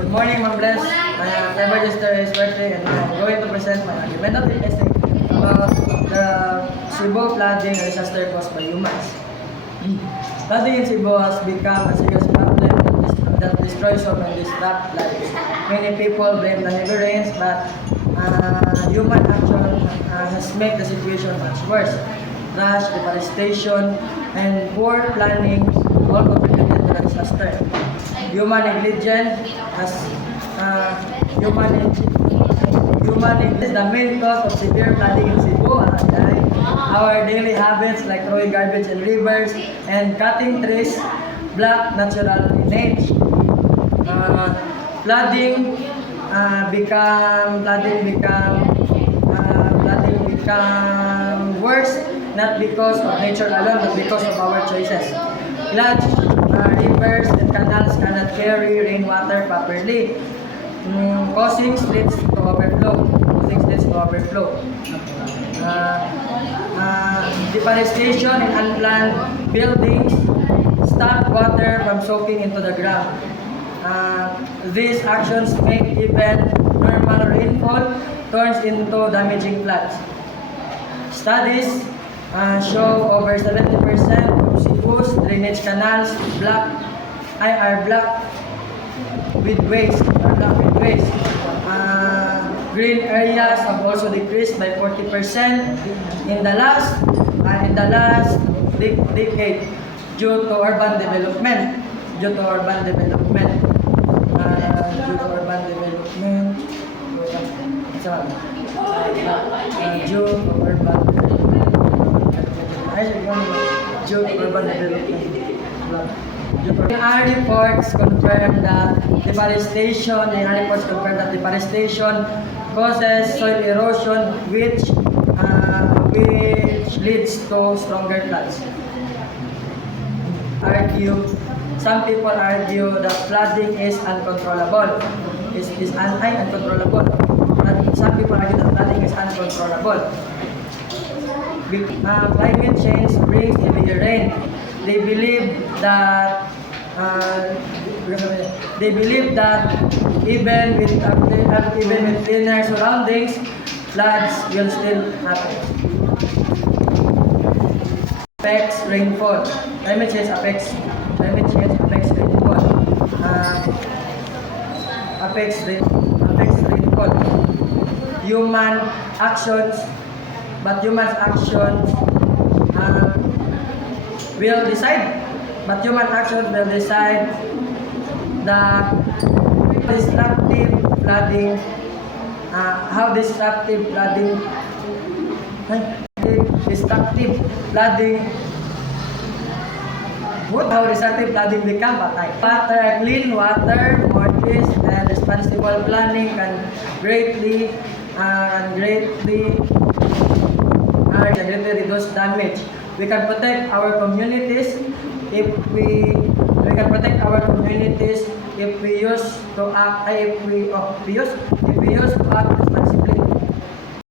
Good morning, Ma'am Bless. I'm Register is birthday and I'm going to present my argumentative essay about the Cebu flooding and disaster caused by humans. Flooding in Cebu has become a serious problem that destroys homes and disrupts lives. Many people blame the heavy rains, but human action has made the situation much worse. Rush, deforestation, and poor planning all contributed to the disaster. Human negligence has human negligence is the main cause of severe flooding in Cebu. Our daily habits like throwing garbage in rivers and cutting trees block natural drainage. Flooding become worse not because of nature alone but because of our choices. Large rivers and canals cannot carry rainwater properly, causing streets to overflow. Deforestation and unplanned buildings stop water from soaking into the ground. These actions make even normal rainfall turns into damaging floods. Studies show over 70% of Cebu's drainage canals are blocked with waste. Green areas have also decreased by 40% in the last decade due to urban development. Due to urban development. Our reports confirm that deforestation causes soil erosion, which leads to stronger floods. Some people argue that flooding is uncontrollable. Uncontrollable. And some people argue that flooding is uncontrollable. Climate change brings heavy rain. They believe that even with cleaner surroundings, floods will still happen. Affects rainfall. Climate change affects rainfall. Affects rainfall. Human actions will decide the destructive flooding, how destructive flooding become water, clean water, mortgage, and responsible planning can greatly reduce damage. We can protect our communities if we use to act responsibly.